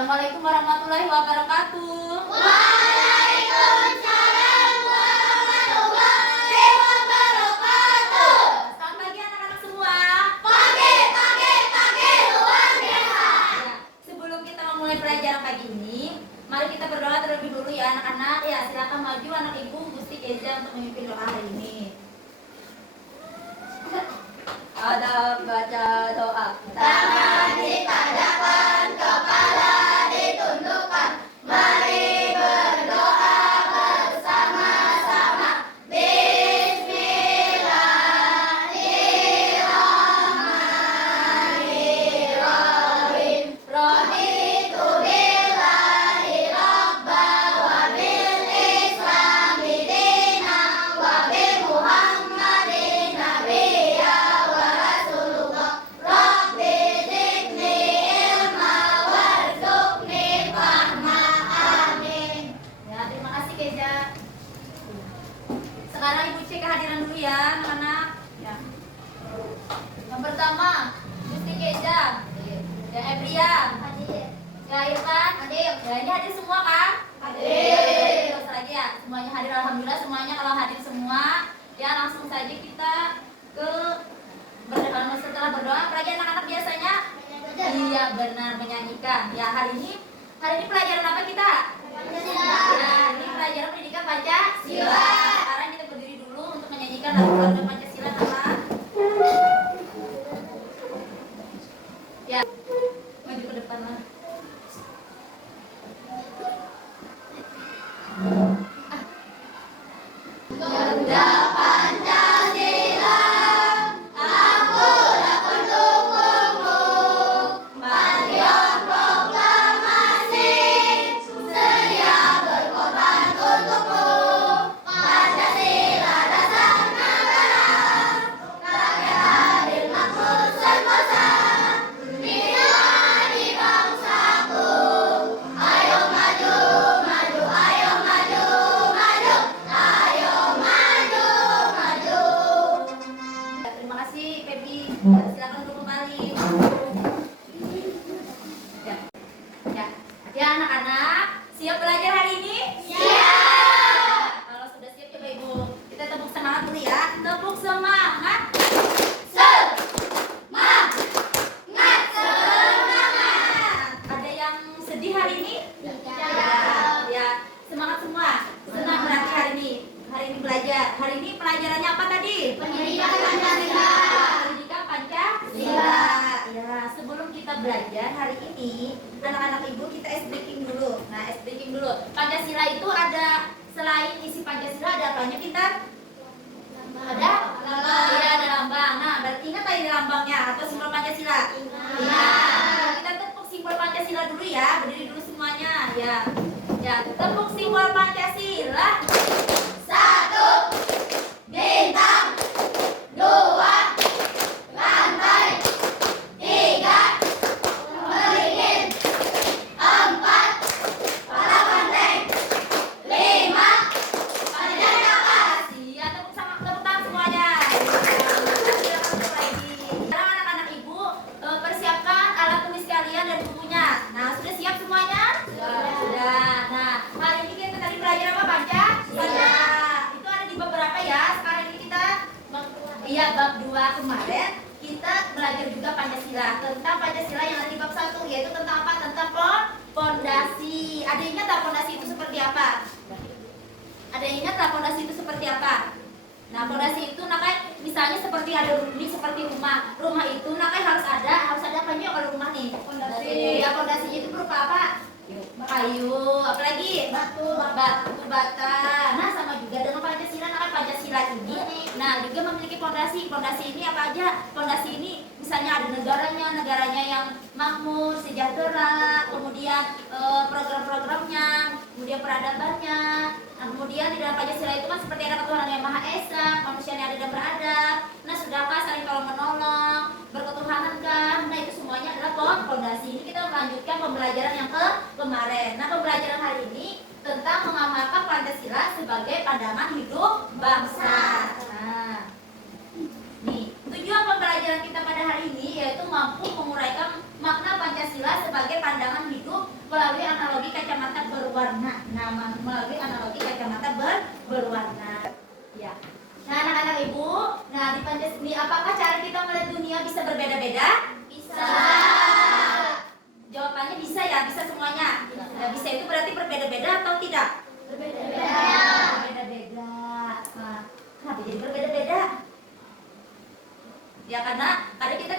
Assalamualaikum warahmatullahi wabarakatuh. Waalaikumsalam warahmatullahi wabarakatuh. Selamat pagi anak-anak semua. Pagi luar biasa. Ya, sebelum kita memulai pelajaran pagi ini, mari kita berdoa terlebih dulu ya anak-anak. Ya, silakan maju anak ibu Gusti Keza untuk memimpin doa hari ini. Ada baca doa. Tangan ditadahkan, kepala ditundukkan. Mari berdoa bersama-sama. Bismillahirrahmanirrahim. Raditu billahi rabba wa bil islami dina wa bi Muhammadin nabiyya wa rasulullah. Rabbi zidni ilma warzuqni fahma. Amin. Ya, terima kasih Keza. Sekarang Ibu cek kehadiran dulu ya anak-anak. Ya. Yang pertama, Gusti Keza. Ya, Ebrian. Ya, Irfan. Ya, ini hadir semua kan? Hadir. Terus lagi ya, semuanya hadir. Alhamdulillah semuanya kalau hadir semua. Ya, langsung saja kita ke setelah berdoa. Apalagi anak-anak biasanya? Iya, benar, menyanyikan. Ya, hari ini pelajaran apa kita? Ya, ini pelajaran pendidikan Pancasila. Sekarang kita berdiri dulu untuk menyanyikan lagu keluarga Pancasila apa? Ya, maju ke depan lah. Benda Pancasila, akulah pendukungmu. Patriot proklamasi, sedia berkorban untukmu. Pancasila dasar negara, rakyat adil makmur sentosa. Bina di bangsaku, ayo maju, maju, ayo maju, maju. Ayo maju, maju. Ya, terima kasih Pepi. Ya, silakan duduk kembali. Ya, ya, ya anak-anak, siap belajar hari ini? Siap. Kalau sudah siap coba Ibu kita tepuk semangat dulu ya. Tepuk semangat. Semangat, semangat. Ada yang sedih hari ini? Tidak. Ya, semangat semua. Senang berarti hari ini. Hari ini belajar. Hari ini pelajarannya apa tadi? Pendidikan Pancasila. Pendidikan Pancasila. Ya, sebelum kita belajar hari ini, anak-anak Ibu kita ice breaking dulu. Nah, ice breaking dulu. Pancasila itu ada, selain isi Pancasila ada apanya kita? Ada? Iya, ada lambang. Nah, berarti ingat tadi lambangnya atau simbol Pancasila? Ingat. Kita tepuk simbol Pancasila dulu ya. Berdiri dulu semuanya. Ya. Ya, tepuk simbol Pancasila. Satu, bintang. Dua, lantai. Tiga, beringin. Empat, pala banteng. Lima, panjang kapas. Iya, tepuk tangan semuanya. Silakan duduk lagi. Sekarang anak-anak Ibu persiapkan alat tulis kalian dan bukunya. Nah, sudah siap semuanya? Sudah. Nah, hari ini kita tadi belajar apa Pancasila. Itu ada di beberapa ya. Sekarang ini kita bab 2 kemarin kita belajar juga Pancasila. Tentang Pancasila yang ada di bab 1 yaitu tentang apa? Tentang pondasi. Ada ingat tak pondasi itu seperti apa? Ada yang ingat tak pondasi itu seperti apa? Nah, pondasi itu nakai misalnya seperti ada ini seperti rumah. Rumah itu nakai harus ada apanya kalau rumah nih? Pondasi. Ya, pondasinya itu berupa apa? Kayu, apalagi? Batu bata. Nah, sama juga dengan Pancasila. Nakai Pancasila ini nah juga memiliki pondasi. Pondasi ini apa aja? Pondasi ini misalnya ada negaranya yang makmur, sejahtera, kemudian program-programnya, kemudian peradabannya. Nah, kemudian di dalam Pancasila itu kan seperti ada ketuhanan yang Maha Esa, manusia yang adil dan beradab. Nah, sudahkah saling tolong menolong, berketuhanankah? Nah, itu semuanya adalah pondasi. Ini kita melanjutkan pembelajaran yang kemarin. Nah, pembelajaran hari ini tentang mengamalkan Pancasila sebagai pandangan hidup bangsa. Nah, nih, tujuan pembelajaran kita pada hari ini yaitu mampu menguraikan makna Pancasila sebagai pandangan hidup melalui analogi kacamata berwarna. Nah, melalui analogi kacamata berwarna. Ya. Nah, anak-anak ibu, nah di Pancasila, apakah cara kita melihat dunia bisa berbeda-beda? Bisa. Jawabannya bisa ya, bisa semuanya. Nah, bisa itu berarti berbeda-beda atau tidak? Berbeda-beda. Berbeda-beda. Nah, kenapa jadi berbeda-beda? Ya karena kita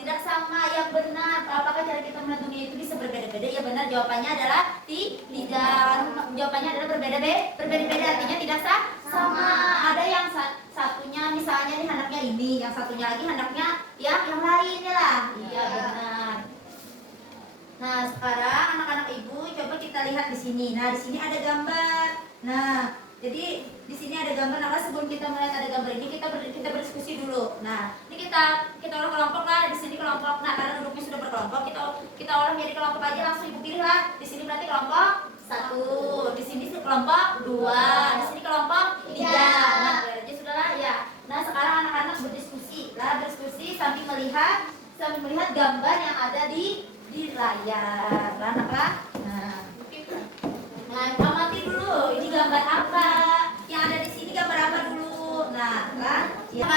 tidak sama yang benar. Apakah cara kita melihat dunia itu bisa berbeda-beda? Ya benar, jawabannya adalah tidak. Jawabannya adalah berbeda-beda artinya tidak sama. Ada yang satunya misalnya nih handaknya ini, yang satunya lagi handaknya yang lainnya lah. Iya benar. Nah, sekarang anak-anak ibu coba kita lihat di sini. Nah, di sini ada gambar. Nah, jadi di sini ada gambar. Nah, sebelum kita melihat ada gambar ini kita berdiskusi dulu. Nah, ini kita olah kelompok lah. Di sini kelompok. Nah, karena duduknya sudah berkelompok, kita olah menjadi kelompok aja, langsung ibu pilih lah. Di sini berarti kelompok 1. Di sini kelompok 2. Di sini kelompok 3. Nah, aja sudahlah ya. Nah, sekarang anak-anak berdiskusi sambil melihat gambar yang ada di layar. Anak-anak. Nah, amati dulu. Ini gambar apa? Yang ada di sini gambar apa dulu? Nah, kan? Ya.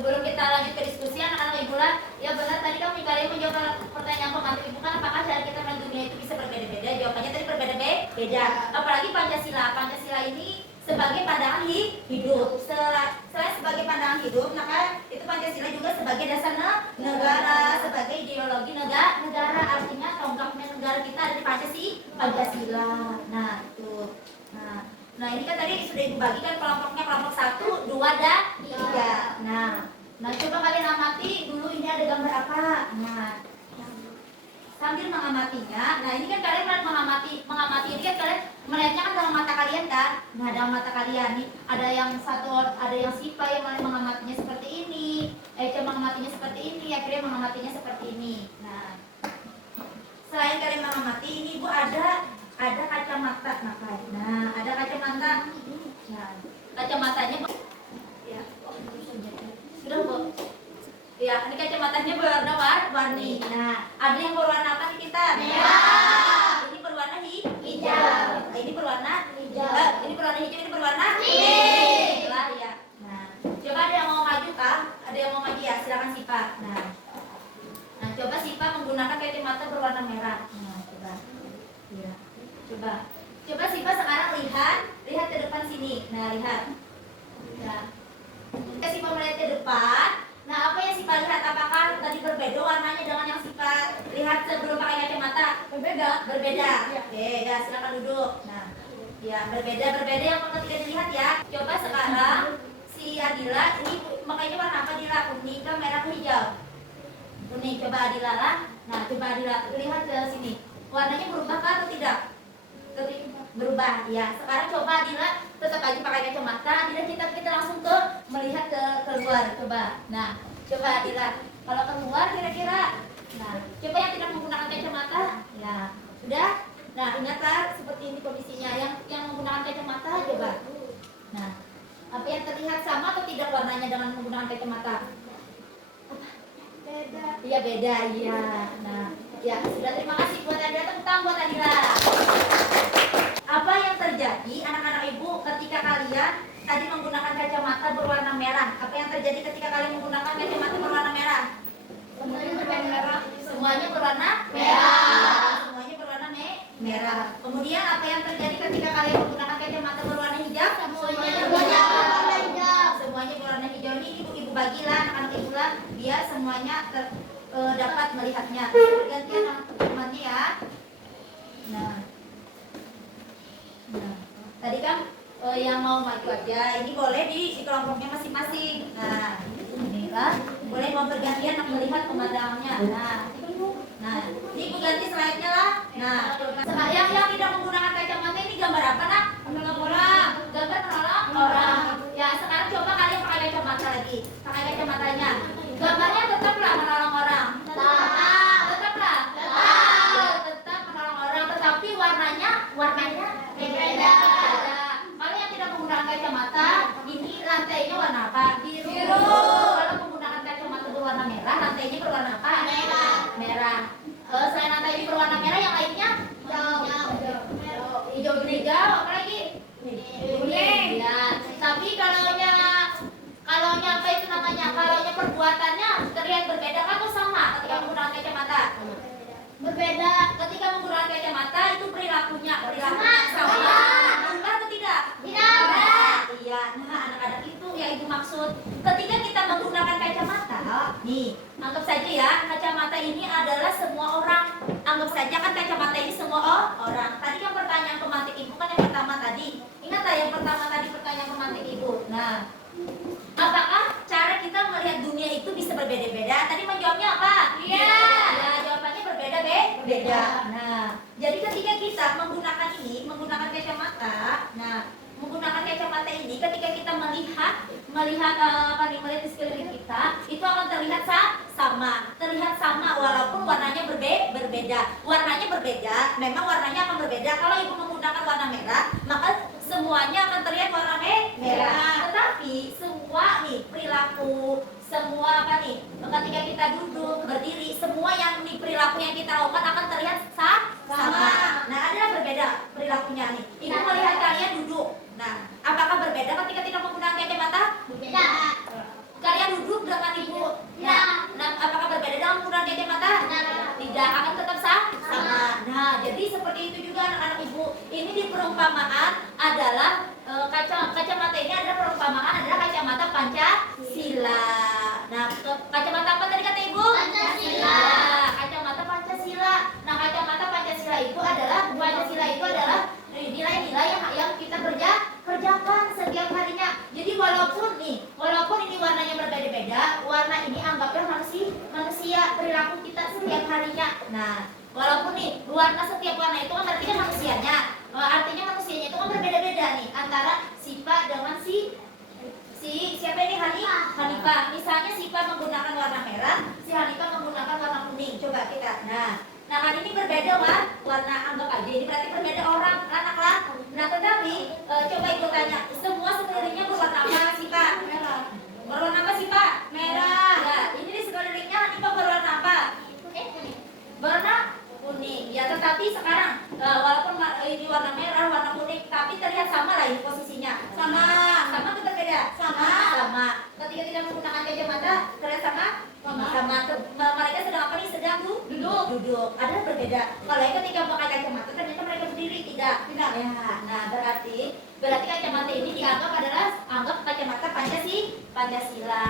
Sebelum kita lanjut ke diskusi, anak-anak ibu lah, ya benar tadi kalian menjawab pertanyaan pembantu ibu kan, apakah cara kita melihat dunia itu bisa berbeda-beda? Jawabannya tadi berbeda-beda. Apalagi Pancasila. Pancasila ini sebagai pandangan hidup. Selain sebagai pandangan hidup, maka itu Pancasila juga sebagai dasar negara, sebagai ideologi negara. Artinya tonggaknya negara kita ada di Pancasila. Nah, itu. Nah, ini kan tadi sudah ibu bagikan kelompoknya, kelompok 1, 2, dan 3. Nah, coba kalian amati dulu ini ada gambar apa. Nah, sambil mengamatinya, nah ini kan kalian mengamati ini kan kalian melihatnya kan dalam mata kalian kan. Nah, dalam mata kalian nih ada yang Sipa yang mengamatinya seperti ini, Eca mengamatinya seperti ini, akhirnya mengamatinya seperti ini. Nah, selain kalian mengamati ini ibu ada kacamata. Nah, ada kacamata. Nah, kacamatanya ya. Sudah Bu. Ya, ini kacamatanya berwarna-warni. Nah, ada yang berwarna apa nih kita? Merah. Ini berwarna hijau. Ini berwarna hijau. Ini berwarna hijau, ini berwarna kuning. Lah ya. Nah, coba ada yang mau maju kah? Ada yang mau maju ya? Silakan Sipa. Nah, coba Sipa menggunakan kacamata berwarna merah. Nah, coba. Ya. Coba Sipa sekarang lihat ke depan sini. Nah, lihat. Ya. Ketika Sipa melihat ke depan, nah apa yang Sipa lihat? Apakah tadi berbeda warnanya dengan yang Sipa lihat sebelum pakai kacamata? Berbeda. Oke, ya silakan duduk. Nah, ya berbeda yang tidak dilihat ya. Coba sekarang si Adila, ini makanya warna apa Adila? Kuning, merah, hijau. Kuning. Coba Adila lah. Nah, coba Adila lihat ke sini. Warnanya berubah atau tidak? Berubah ya. Sekarang coba Adila tetap aja pakai kacamata. Adila kita langsung melihat ke luar. Coba. Nah, coba Adila kalau keluar kira-kira. Nah, coba yang tidak menggunakan kacamata. Ya, sudah. Nah, ingatlah seperti ini kondisinya. Yang menggunakan kacamata coba. Nah, apa yang terlihat sama atau tidak warnanya dengan menggunakan kacamata? Beda. Iya, beda. Iya. Nah, ya sudah, terima kasih buat Adila. Tepuk tangan buat Adila. Apa yang terjadi anak-anak ibu ketika kalian tadi menggunakan kacamata berwarna merah? Apa yang terjadi ketika kalian menggunakan kacamata berwarna merah? Semuanya berwarna merah. Semuanya berwarna merah. Kemudian apa yang terjadi ketika kalian menggunakan kacamata berwarna hijau? Semuanya berwarna hijau. Semuanya berwarna hijau. Ini ibu bagilah anak-anak ibu lah biar semuanya dapat melihatnya. Bergantian teman-temannya ya. Nah, tadi kan yang mau maju aja, ini boleh di kelompoknya masing-masing. Nah, ini kan boleh mau bergantian melihat pemandangannya. Nah, ini ibu ganti slide-nya lah. Nah, yang tidak menggunakan kacamata ini gambar apa nak? Menolong orang. Gambar menolong orang. Ya, sekarang coba kalian pakai kacamata lagi. Pakai kacamatanya. Gambarnya tetaplah menolong orang. Tetaplah. Tetap menolong orang, tetapi warnanya beda. Kalau yang tidak menggunakan kacamata, ini lantainya warna apa? Biru. Kalau menggunakan kacamata berwarna merah, lantainya berwarna apa? Merah. Selain mata ini berwarna merah, yang lainnya hijau hijau, apa lagi? Kuning. Ya. Tapi kalaunya apa itu namanya? Kalaunya perbuatannya terlihat berbeda kan atau sama ketika menggunakan kacamata? Berbeda. Ketika menggunakan kacamata itu perilakunya sama. Benar atau tidak? Tidak. Iya. Nah, anak-anak itu yang ibu maksud. Ketika kita menggunakan kacamata, nih, anggap saja ya, kacamata ini adalah semua orang. Anggap saja kan kacamata ini semua orang. Tadi kan pertanyaan pemantik ibu kan yang pertama tadi. Ingat tak yang pertama tadi pertanyaan pemantik ibu? Nah, apakah cara kita melihat dunia itu bisa berbeda-beda? Tadi menjawabnya apa? Iya. Ya, jawabannya berbeda. Nah, jadi ketika kita menggunakan kacamata, nah, menggunakan kacamata ini ketika kita melihat di sekeliling kita, itu akan terlihat sama walaupun warnanya berbeda. Warnanya berbeda, memang warnanya akan berbeda. Kalau ibu menggunakan warna merah, maka semuanya akan terlihat warna merah. Tetapi semua nih perilaku, semua apa nih? Ketika kita duduk, berdiri, semua yang nih perilaku yang kita lakukan akan terlihat sama. Nah, adalah berbeda perilakunya nih. Ibu melihat kalian duduk. Nah, apakah berbeda ketika tidak menggunakan kacamata? Berbeda. Kalian duduk dengan ibu. Nah, apakah berbeda dengan menggunakan kacamata? Tidak, akan tetap sama. Nah, jadi seperti itu juga anak-anak ibu. Ini di perumpamaan adalah kacamata ini adalah perumpamaan adalah kacamata Pancasila. Nah, kacamata apa tadi kata ibu? Pancasila. Nah, kacamata Pancasila. Nah, kacamata Pancasila itu adalah nilai-nilai yang kita kerjakan setiap harinya. Jadi walaupun ini warnanya berbeda-beda, warna ini anggaplah manusia perilaku kita setiap harinya. Nah, walaupun nih warna setiap warna itu kan berarti kan manusianya. Artinya manusianya itu kan berbeda-beda nih antara Sipa dengan siapa ini Hanifah. Misalnya Sipa menggunakan warna merah, si Hanifah menggunakan warna kuning. Coba kita. Nah kan ini berbeda warna, anggap aja ini berarti berbeda orang, anak lah. Nah tetapi coba ibu tanya, semua sekelilingnya berwarna apa sih Pak? Merah. Berwarna apa sih Pak? Merah. Ya, ini di sekelilingnya Hanifah berwarna apa? Berwarna kuning. Ya tetapi sekarang walaupun ini warna merah, warna kuning, tapi terlihat sama lah ini posisinya. Sama atau berbeda? Sama. Ketika tidak menggunakan kacamata terlihat sama. Mereka sedang apa nih? Sedang duduk. Adalah berbeda. Kalau yang ketika pakai kacamata ternyata mereka berdiri, tidak. Ya, nah berarti kacamata ini anggap kacamata Pancasila.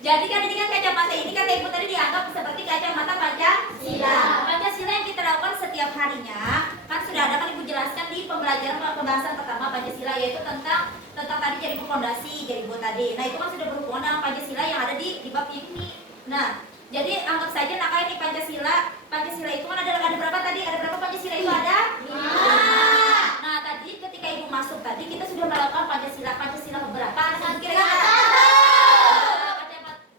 Jadi kan ini kan kacamata ini kata ibu tadi dianggap seperti kacamata Pancasila. Pancasila yang kita lakukan setiap harinya kan sudah ada kan ibu jelaskan di pembahasan pertama Pancasila, yaitu tentang tadi jadi fondasi jadi ibu tadi. Nah itu kan sudah berhubungan dengan Pancasila yang ada di bab ini. Nah jadi anggap saja ini Pancasila itu kan ada berapa tadi? Ada berapa Pancasila itu ada? 5. Nah tadi ketika ibu masuk tadi kita sudah melakukan Pancasila beberapa? Kira-kira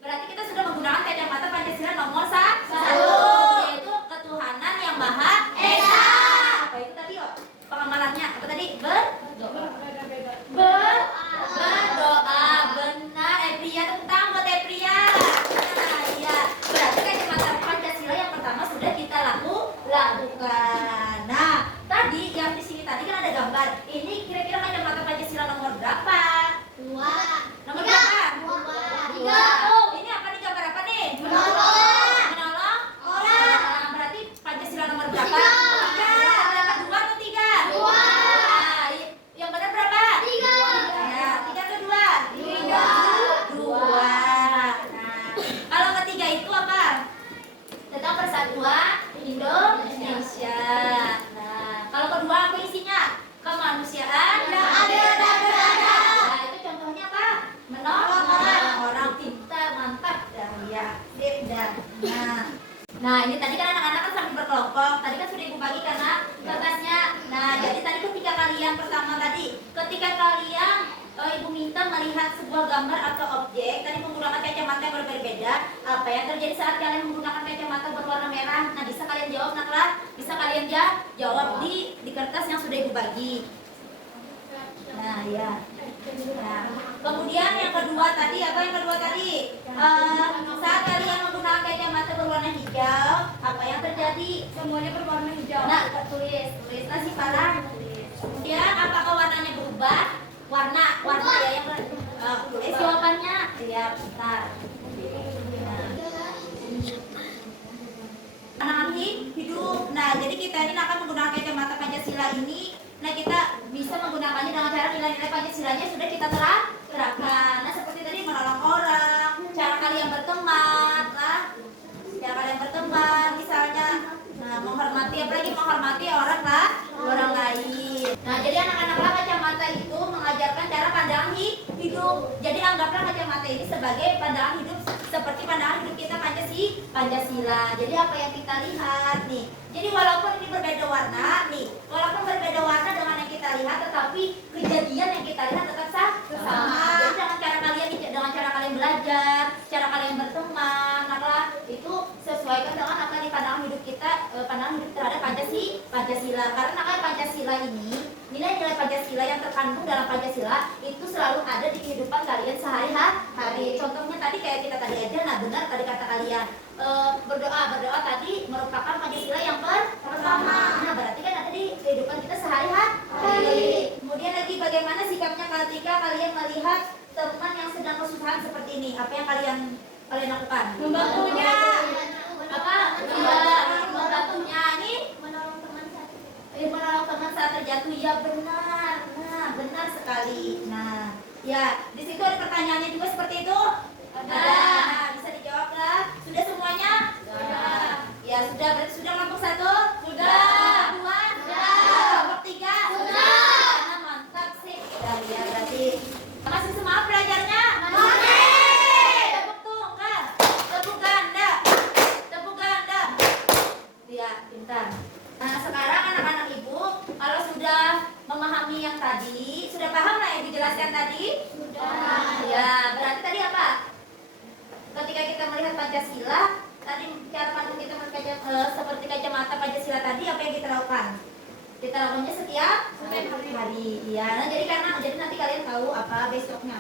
berarti kita sudah menggunakan kacamata Pancasila nomor 1, yaitu ketuhanan yang Maha Esa. Apa itu tadi pengamalannya? Apa tadi? Berdoa. Benar, Epria, tentang buat Epria. Nah, iya. Berarti kacamata Pancasila yang pertama sudah kita lakukan. Nah, tadi yang di sini tadi kan ada gambar. Ini kira-kira kacamata Pancasila nomor berapa? 2. Nomor berapa? 3. Oh, ini apa nih, gambar apa nih? Menolong orang. Nah, berarti Pancasila nomor berapa? 3. Berapa? 2 atau 3? 2. Nah, yang benar berapa? 3. Ya, 3 atau 2? 2. Nah, kalau ketiga itu apa? Tentang persatuan Indonesia. Nah, kalau kedua apa isinya? Kemanusiaan yang adil dan beradab. Nah, itu contohnya apa? Menolong orang, pintar, mantap, dan ya, sip dan. Nah, ini tadi kan anak-anak kan sambil berkelompok. Tadi kan sudah ibu bagi karena kertasnya. Nah, jadi tadi ketika kalian ibu minta melihat sebuah gambar atau objek, tadi menggunakan kacamata yang berbeda. Apa yang terjadi saat kalian menggunakan kacamata berwarna merah? Nah, bisa kalian jawab, naklah. Bisa kalian jawab di kertas yang sudah ibu bagi. Nah, ya. Nah, kemudian yang kedua tadi, apa yang kedua tadi? Saat kalian menggunakan kacamata berwarna hijau, Semuanya berwarna hijau. Nah, tulis. Nah, si Farah tulis. Kemudian apakah warnanya berubah? Warna ya yang jawabannya ya bentar. Anak hidup. Nah, jadi kita ini akan menggunakan kacamata Pancasila ini. Nah, kita bisa menggunakannya dengan cara nilai-nilai Pancasilanya sudah kita terapkan. Nah, seperti tadi menolong orang, cara kalian berteman, cara kalian berteman, misalnya, nah, menghormati, apalagi menghormati orang lain. Nah, jadi anak-anak kacamata itu mengajarkan cara pandangan hidup. Jadi anggaplah kacamata ini sebagai pandangan hidup seperti pandangan hidup kita Pancasila. Jadi apa yang kita lihat nih? Jadi walaupun ini berbeda warna nih, walaupun berbeda warna dengan yang kita lihat, tetapi kejadian yang kita lihat tetap sama. Jadi dengan cara kalian belajar, cara kalian berteman, maka itu sesuaikan dengan apa di pandangan hidup kita, pandangan hidup terhadap Pancasila. Karena kan Pancasila ini, nilai-nilai Pancasila yang terkandung dalam Pancasila itu selalu ada di kehidupan kalian sehari-hari. Contohnya tadi kayak kita tadi aja, nah benar tadi kata kalian, berdoa tadi merupakan Pancasila yang pertama. Nah, berarti kan ada di kehidupan kita sehari-hari. Kemudian lagi bagaimana sikapnya ketika kalian melihat teman yang sedang kesusahan seperti ini? Apa yang kalian lakukan? Membantunya. Apa? Membantunya. Ini menolong teman saat terjatuh. Ya benar. Nah, benar sekali. Nah, ya di situ ada pertanyaannya juga seperti itu. Ada. Nah, bisa dijawab lah. Sudah semuanya? Sudah. Ya sudah. Berarti sudah kelompok 1? Sudah. Kelompok 2? Sudah. Kelompok 3? Sudah. Nah, mantap sih. Sudah ya berarti. Masih semangat belajarnya? Masih. Tepuk tangan. Tepuk ganda. Tepuk ganda. Ya, pintar. Nah, sekarang anak-anak ibu kalau sudah memahami yang tadi, sudah paham lah yang dijelaskan tadi? Sudah. Ya, berarti tadi apa? Ketika kita melihat Pancasila, tadi cara pandang kita seperti kacamata Pancasila tadi, apa yang kita lakukan? Kita lakukannya setiap hari. Ya, nah, jadi nanti kalian tahu apa besoknya,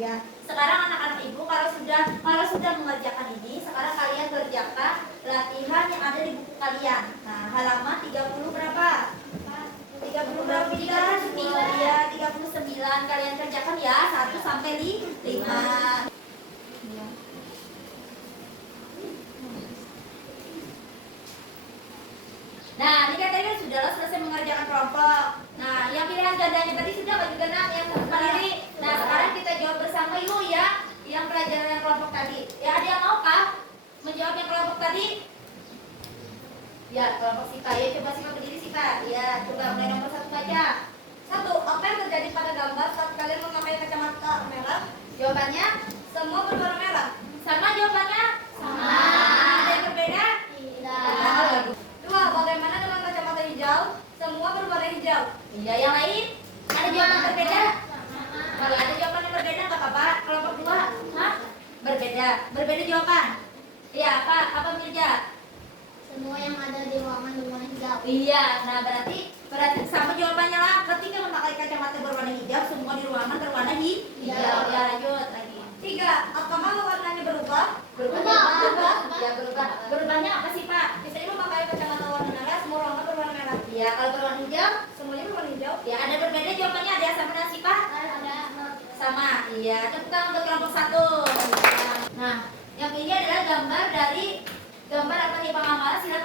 ya. Sekarang anak-anak ibu kalau sudah mengerjakan ini, sekarang kalian kerjakan latihan yang ada di buku kalian. Nah, halaman 30 berapa? 30 berapa? 39 kalian kerjakan ya, 1 sampai 5. Nah, ini kan tadi kan sudah selesai mengerjakan kelompok. Nah, yang pilihan gandanya tadi sudah bagi ganda yang berdiri. Nah, sekarang kita jawab bersama yuk ya, yang pelajaran yang kelompok tadi. Ya, ada yang mau kah menjawab yang kelompok tadi? Ya, kelompok Sika. Ya, coba Sika berdiri Sika. Ya, coba mulai nomor 1 baca. 1. Apa yang terjadi pada gambar saat kalian memakai kacamata merah? Jawabannya semua berwarna merah. Sama jawabannya? Sama. Ada yang berbeda? Tidak. 2. Bagaimana dengan kacamata hijau? Semua berwarna hijau. Iya, yang lain? Ada jawaban berbeda? Kalau ada jawaban yang berbeda nggak apa-apa. Kelompok 2? Hah? Berbeda jawaban? Iya, apa Mirja? Semua yang ada di ruangan berwarna hijau. Iya, nah berarti sama jawabannya lah. Ketika memakai kacamata berwarna hijau, semua di ruangan berwarna hijau. Ya, lanjut lagi. 3. Apakah warnanya berubah? Berubah. Ya, berubah. Berubahnya apa sih, Pak? Misalnya memakai kacamata warna merah, semua ruangan berwarna merah. Iya, kalau berwarna hijau, semuanya berwarna hijau. Ya, ada berbeda jawabannya, ada yang sama dengan sih, Pak? Ada. Sama. Iya, tepuk tangan untuk kelompok 1. Nah, yang ini adalah gambar apa nih pengamalan sila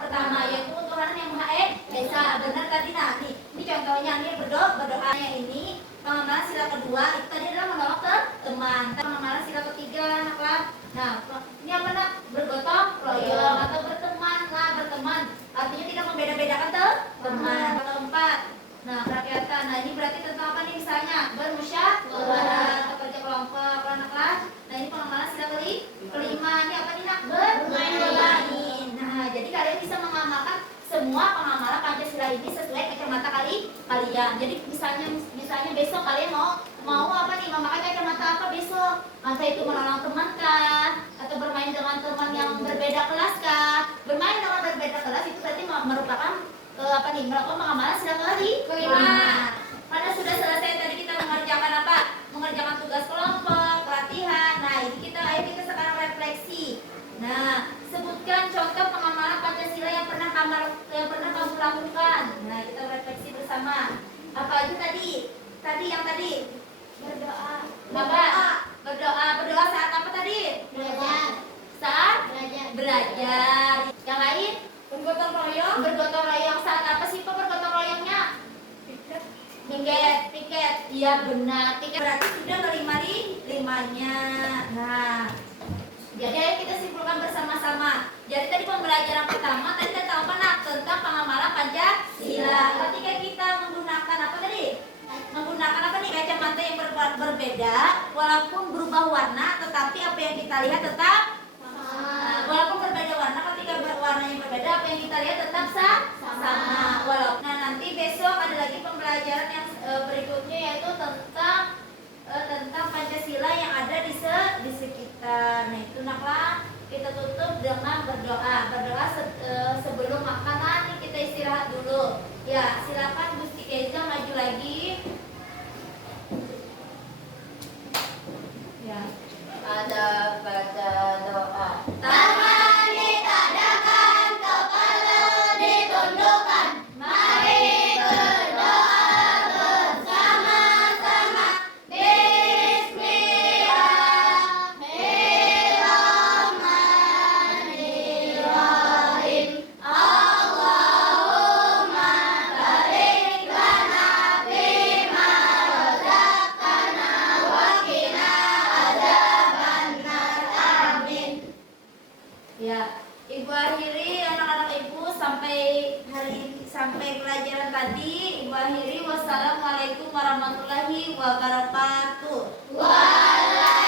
pertama, yaitu Tuhan yang Maha Esa. Benar tadi. Nah, ini contohnya nih berdoa yang ini. Pengamalan sila kedua itu tadi adalah menolong teman. Pengamalan sila ketiga apa? Nah, ini apa nak? Bergotong royong atau berteman. Nah, berteman artinya tidak membeda-bedakan teman. Keempat, nah kerakyatan. Nah, ini berarti tentang apa nih? Misalnya bermusyawarah atau kerja kelompok, anak-anak. Nah, ini pengamalan sila kelima. Ini apa nih nak? Bermain. Nah, jadi kalian bisa mengamalkan semua pengamalan Pancasila ini sesuai kacamata kalian. Jadi misalnya besok kalian mau apa nih, memakai kacamata apa besok? Entah itu menolong teman kah, atau bermain dengan teman yang berbeda kelas kah? Bermain dengan berbeda kelas itu berarti merupakan melakukan pengamalan sila kelima. Karena sudah selesai tadi kita mengerjakan apa? Mengerjakan tugas kelompok, latihan. Nah, ayo kita sekarang refleksi. Nah, sebutkan contoh pengamalan Pancasila yang tadi? Berdoa. Apa? Berdoa saat apa tadi? Belajar. Saat Belajar. belajar. Yang lain? Bergotong royong. Bergotong royong saat apa sih Pak bergotong royongnya? Piket. Iya benar. Piket berarti sudah kelima-limanya. Nah, jadi ayo kita simpulkan bersama-sama. Jadi tadi pembelajaran pertama tadi kita tahu apa nak tentang pengamalan Pancasila. Ketika kita menggunakan apa tadi? Menggunakan apa nih kacamata yang berbeda, walaupun berubah warna, tetapi apa yang kita lihat tetap walaupun berbeda warna, ketika warnanya berbeda, apa yang kita lihat tetap sama. Walaupun nah nanti besok ada lagi pembelajaran yang berikutnya yaitu tentang Pancasila yang ada di sekitar. Nah itu naklah kita tutup dengan berdoa. Sebelum makanan kita istirahat dulu. Ya silakan Gusti Keza maju lagi. Ya ada baca doa. Tangan ditadahkan, kepala ditundukkan. Mari berdoa bersama-sama. Bismillahirrahmanirrahim. Allahumma barik lana fima razaqtana wa qina adzabannar. Amin. Ya, Ibu akhiri anak-anak Ibu sampai pelajaran tadi. Ibu akhiri wassalamualaikum warahmatullahi wabarakatuh. Waalaikumsalam.